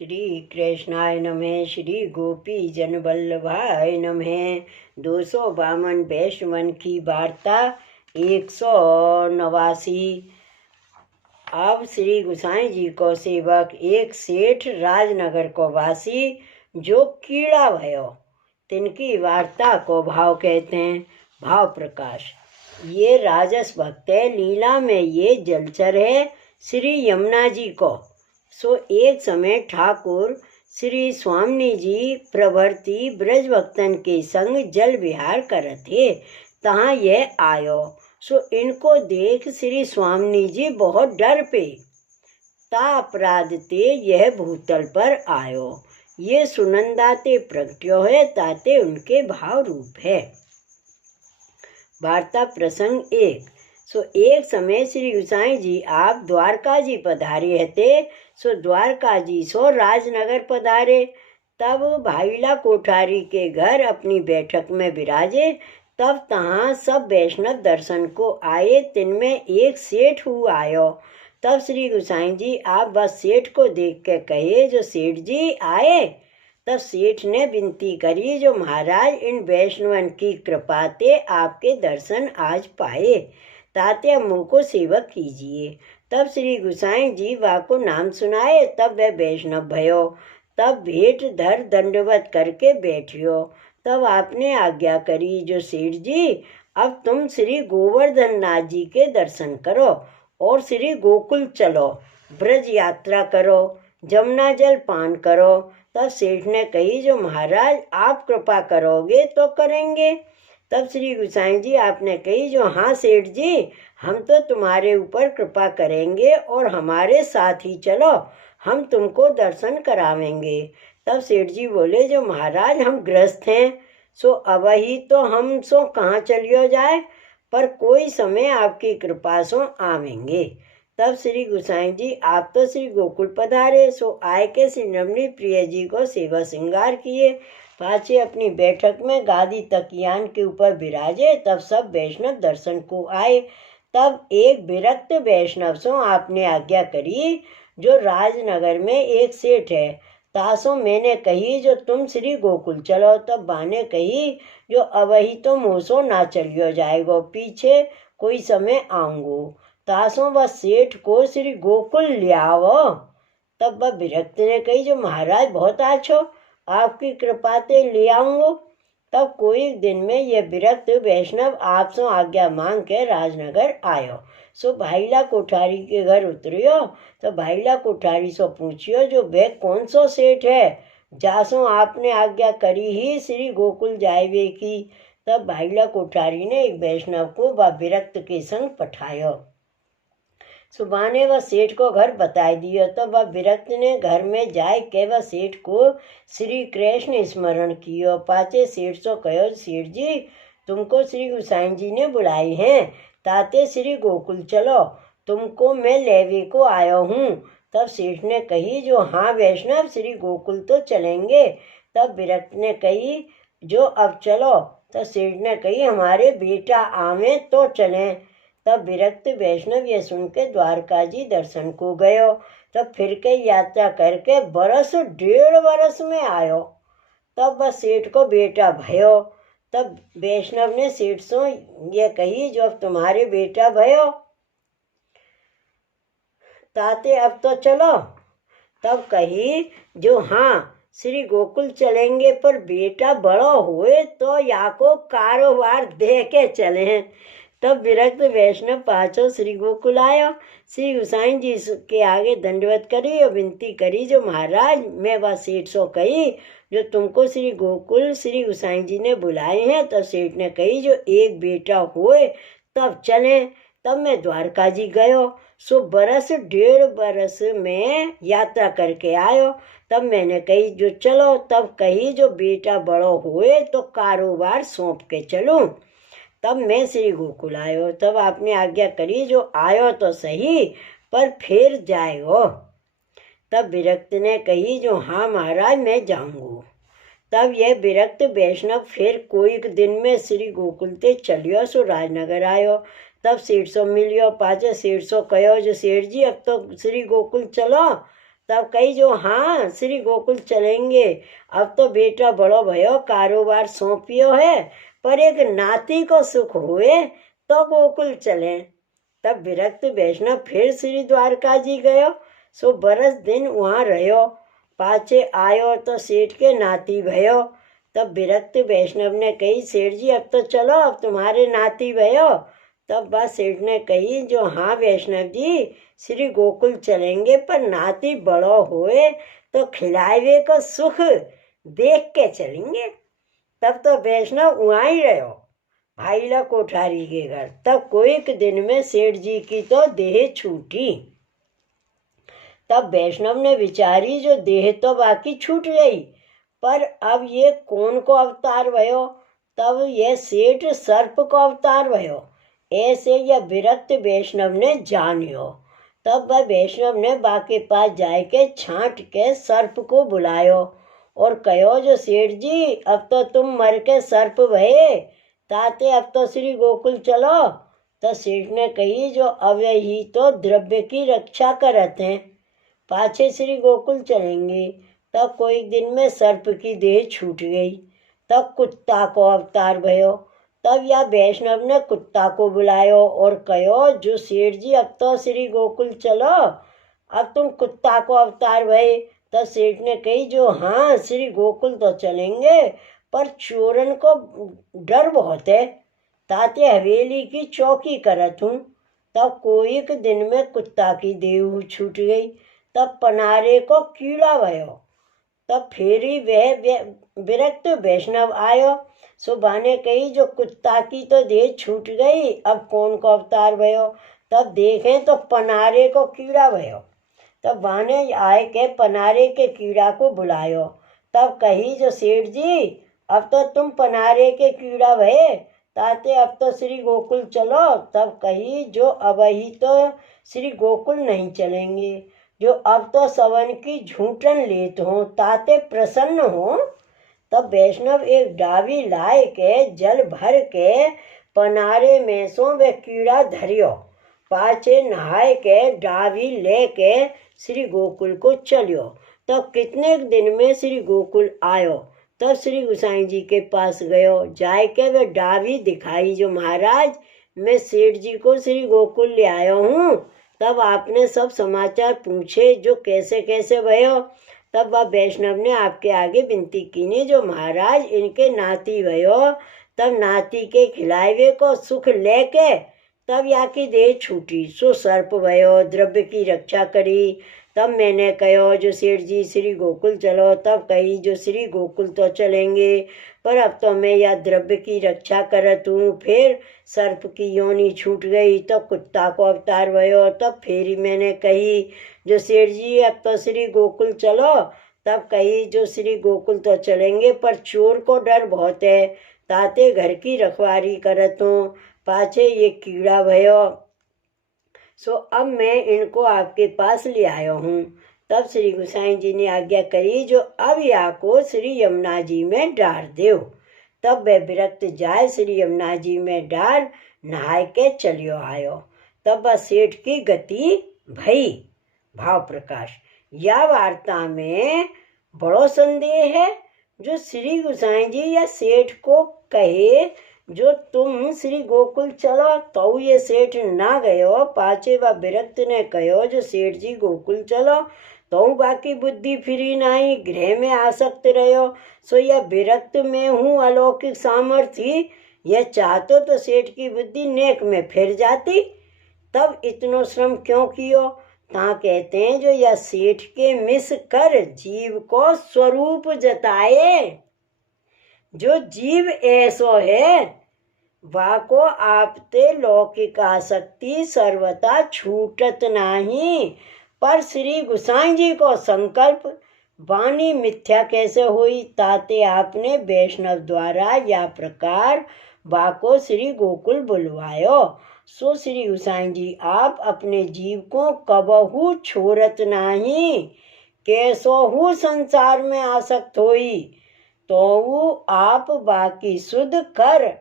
श्री कृष्णाय नमः। श्री गोपी जन वल्लभाय नमः। 252 वैष्णवन की वार्ता 189। अब श्री गोसाई जी को सेवक एक सेठ राजनगर को वासी जो कीड़ा भयो तिनकी वार्ता को भाव कहते हैं। भाव प्रकाश। ये राजस भक्त है, लीला में ये जलचर है श्री यमुना जी को। सो एक समय ठाकुर श्री स्वामी जी प्रभृति ब्रज भक्तन के संग जल विहार करत थे। तहाँ यह आयो। सो इनको देख श्री स्वामी जी बहुत डर पे। ता अपराध ते यह भूतल पर आयो। ये सुनंदा ते प्रगट्यो है, ताते उनके भाव रूप है। वार्ता प्रसंग 1। सो एक समय श्री गोसाई जी आप द्वारका जी पधारे थे। सो द्वारका जी सो राजनगर पधारे। तब भाईला कोठारी के घर अपनी बैठक में विराजे। तब तहाँ सब वैष्णव दर्शन को आए। तिनमें एक सेठ हुआ आयो। तब श्री गोसाई जी आप बस सेठ को देख के कहे, जो सेठ जी आए। तब सेठ ने विनती करी, जो महाराज इन वैष्णवन की कृपा ते आपके दर्शन आज पाए, ताते मुँह को सेवक कीजिए। तब श्री गोसाई जी वाको नाम सुनाए। तब वह वैष्णव भयो। तब भेंट धर दंडवत करके बैठियो। तब आपने आज्ञा करी, जो सेठ जी अब तुम श्री गोवर्धन नाथ जी के दर्शन करो और श्री गोकुल चलो, ब्रज यात्रा करो, जमुना जल पान करो। तब सेठ ने कही, जो महाराज आप कृपा करोगे तो करेंगे। तब श्री गोसाई जी आपने कही, जो हाँ सेठ जी, हम तो तुम्हारे ऊपर कृपा करेंगे और हमारे साथ ही चलो, हम तुमको दर्शन करावेंगे। तब सेठ जी बोले, जो महाराज हम गृहस्थ हैं, सो अब ही तो हम सो कहाँ चलियो जाए, पर कोई समय आपकी कृपा सो आवेंगे। तब श्री गोसाई जी आप तो श्री गोकुल पधारे। सो आय के श्री नवनीत प्रिय जी को सेवा श्रृंगार किए। पाछे अपनी बैठक में गादी तकियान के ऊपर विराजे। तब सब वैष्णव दर्शन को आए। तब एक विरक्त वैष्णव सो आपने आज्ञा करी, जो राजनगर में एक सेठ है, तासो मैंने कही, जो तुम श्री गोकुल चलो। तब बाने कही, जो अब ही तो मोसो ना चलियो जाएगो, पीछे कोई समय आऊंगो। तासों वह सेठ को श्री गोकुल ले आवो। तब वह विरक्त ने कही, जो महाराज बहुत आछो, आपकी कृपा ते ले आऊंगो। तब कोई दिन में यह विरक्त वैष्णव आपसे आज्ञा मांग के राजनगर आयो। सो भाईला कोठारी के घर उतरियो। तो भाईला कोठारी सो पूछियो, जो वह कौन सो सेठ है, जासो आपने आज्ञा करी ही श्री गोकुल जाएवे की। तब भाईला कोठारी ने एक वैष्णव को वह विरक्त के संग पठायो। सुबह ने वह सेठ को घर बताई दियो। तो वह विरक्त ने घर में जाए के वह सेठ को श्री कृष्ण स्मरण कियो। पाचे सेठ सो कहो, सेठ जी तुमको श्री गोसाई जी ने बुलाई हैं, ताते श्री गोकुल चलो, तुमको मैं लेवे को आयो हूँ। तब सेठ ने कही, जो हाँ वैष्णव श्री गोकुल तो चलेंगे। तब विरक्त ने कही, जो अब चलो। तब सेठ ने कही, हमारे बेटा आवे तो चलें। तब विरक्त वैष्णव ये सुन के द्वारका जी दर्शन को गयो। तब फिर के यात्रा करके बरस 1.5 बरस में आयो। तब वह सेठ को बेटा भयो। तब वैष्णव ने सेठ से ये कही, जो अब तुम्हारे बेटा भयो, ताते अब तो चलो। तब कही, जो हाँ श्री गोकुल चलेंगे, पर बेटा बड़ो हुए तो याको कारोबार दे के चले। तब विरक्त वैष्णव पाछो श्री गोकुल आयो। श्री गोसाई जी के आगे दंडवत करी और विनती करी, जो महाराज मैं वह सेठ सो कही, जो तुमको श्री गोकुल श्री गोसाई जी ने बुलाए हैं। तब सेठ ने कही, जो एक बेटा हुए तब चले। तब मैं द्वारका जी गयो। सो बरस 1.5 बरस में यात्रा करके आयो। तब मैंने कही, जो चलो। तब कही, जो बेटा बड़ो हुए तो कारोबार सौंप के चलूं। तब मैं श्री गोकुल आयो। तब आपने आज्ञा करी, जो आयो तो सही, पर फिर जाएगो। तब विरक्त ने कही, जो हाँ महाराज मैं जाऊंगो। तब यह विरक्त वैष्णव फिर कोई दिन में श्री गोकुल ते चलियो। सो राजनगर आयो। तब सेठ सो मिलियो। पाचे सेठ सो कहो, जो सेठ जी अब तो श्री गोकुल चलो। तब कही जो हाँ श्री गोकुल चलेंगे, अब तो बेटा बड़ो भयो, कारोबार सौंपियो है, पर एक नाती को सुख हुए तो गोकुल चले। तब विरक्त वैष्णव फिर श्री द्वारका जी गयो, सो बरस दिन वहाँ रहो, पाछे आयो तो सेठ के नाती भयो। तब विरक्त वैष्णव ने कही सेठ जी अब तो चलो, अब तुम्हारे नाती भयो। तब बस सेठ ने कही जो हाँ वैष्णव जी श्री गोकुल चलेंगे, पर नाती बड़ो हुए तो खिलावे को सुख देख के चलेंगे। तब तो वैष्णव वहाँ ही रहो भाईला कोठारी के घर। तब कोई एक दिन में सेठ जी की तो देह छूटी। तब वैष्णव ने विचारी जो देह तो बाकी छूट गई, पर अब ये कौन को अवतार भयो। तब ये सेठ सर्प को अवतार भयो, ऐसे यह विरक्त वैष्णव ने जानियो। तब वह वैष्णव ने बाके पास जाए के छांट के सर्प को बुलायो और कहो जो सेठ जी अब तो तुम मर के सर्प भये, ताते अब तो श्री गोकुल चलो। तो सेठ ने कही जो अब ही तो द्रव्य की रक्षा करत हैं, पाछे श्री गोकुल चलेंगे। तब कोई दिन में सर्प की देह छूट गई। तब कुत्ता को अवतार भयो। तब यह वैष्णव ने कुत्ता को बुलायो और कहो जो सेठ जी अब तो श्री गोकुल चलो, अब तुम कुत्ता को अवतार भये। तब सेठ ने कही जो हाँ श्री गोकुल तो चलेंगे, पर चोरन को डर बहुत है, ताते हवेली की चौकी करत हूँ। तब कोई एक दिन में कुत्ता की देह छूट गई। तब पनारे को कीड़ा भयो। तब फेरी वह विरक्त वैष्णव आयो, सो बाने कही जो कुत्ता की तो देह छूट गई, अब कौन को अवतार भयो। तब देखें तो पनारे को कीड़ा भयो। तब बाने आए के पनारे के कीड़ा को बुलायो। तब कही जो सेठ जी अब तो तुम पनारे के कीड़ा भये, ताते अब तो श्री गोकुल चलो। तब कही जो अब ही तो श्री गोकुल नहीं चलेंगे, जो अब तो सवन की झूठन लेत हो, ताते प्रसन्न हो। तब वैष्णव एक डावी लाए के जल भर के पनारे में सो वे कीड़ा धरियो, पाछे नहाए के डावी ले के श्री गोकुल को चलियो। तब कितने दिन में श्री गोकुल आयो। तब श्री गोसाई जी के पास गयो, जाए के वे डावी दिखाई जो महाराज मैं सेठ जी को श्री गोकुल ले आयो हूँ। तब आपने सब समाचार पूछे जो कैसे कैसे भयो। तब वह वैष्णव ने आपके आगे विनती की ने जो महाराज इनके नाती भयो। तब नाती के खिलावे को सुख लेके तब या की देह छूटी, सो सर्प भयो, द्रव्य की रक्षा करी। तब मैंने कहो जो सेठ जी श्री गोकुल चलो। तब कही जो श्री गोकुल तो चलेंगे, पर अब तो मैं यह द्रव्य की रक्षा करत हूँ। फिर सर्प की योनि छूट गई, तब कुत्ता को अवतार भयो। तब फेरी मैंने कही जो सेठ जी अब तो श्री गोकुल चलो। तब कही जो श्री गोकुल तो चलेंगे, पर चोर को डर बहुत है, ताते घर की रखवारी करत हूँ, पाछे ये कीड़ा भयो, सो अब मैं इनको आपके पास ले आया हूँ। तब श्री गोसाई जी ने आज्ञा करी जो अब या को श्री यमुना जी में डार देव। तब वह विरक्त जाए श्री यमुना जी में डार नहाय के चलियो आयो। तब वह सेठ की गति भई। भाव प्रकाश या वार्ता में बड़ो संदेह है जो श्री गोसाई जी या सेठ को कहे जो तुम श्री गोकुल चलो, तो ये सेठ ना गयो। पाछे व विरक्त ने कहो जो सेठ जी गोकुल चलो, तो बाकी बुद्धि फिरी नहीं, गृह में आसक्त रहो। सो यह विरक्त में हूँ अलौकिक सामर्थ्य, यह चाहतो तो सेठ की बुद्धि नेक में फिर जाती, तब इतनो श्रम क्यों कियो। ता कहते हैं जो यह सेठ के मिस कर जीव को स्वरूप जताए। जो जीव ऐसो है वाको आपते लौकिक आसक्ति सर्वथा छूटत नाही। पर श्री गोसाई जी को संकल्प वाणी मिथ्या कैसे हुई, ताते आपने वैष्णव द्वारा या प्रकार वाको श्री गोकुल बुलवायो। सो श्री गोसाई जी आप अपने जीव को कबहू छोड़त नाही, कैसोहू संसार में आसक्त होई, तो वो आप बाकी शुद्ध कर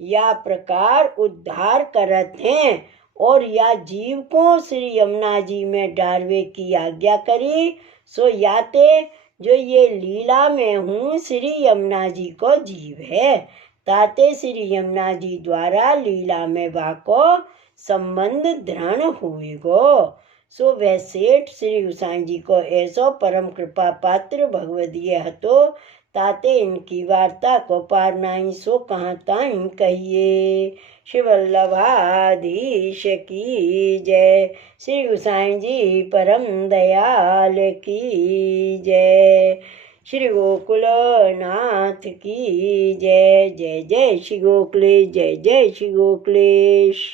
या प्रकार उद्धार करत हैं। और या जीव को श्री यमुना जी में डालवे की आज्ञा करी, सो याते जो ये लीला में हूँ श्री यमुना जी को जीव है, ताते श्री यमुना जी द्वारा लीला में वाको संबंध दृढ़ हुएगो। सो वह सेठ श्री गोसाई जी को ऐसो परम कृपा पात्र भगवदीय हतो, ताते इनकी वार्ता को पार नाई सो कहाँ ताई कहिए। श्री वल्लभाधीश की जय, श्री गोसाई जी परम दयाल की जय, श्री गोकुलनाथ की जय। जय जय श्री गोकुलेश, जय जय श्री गोकुलेश।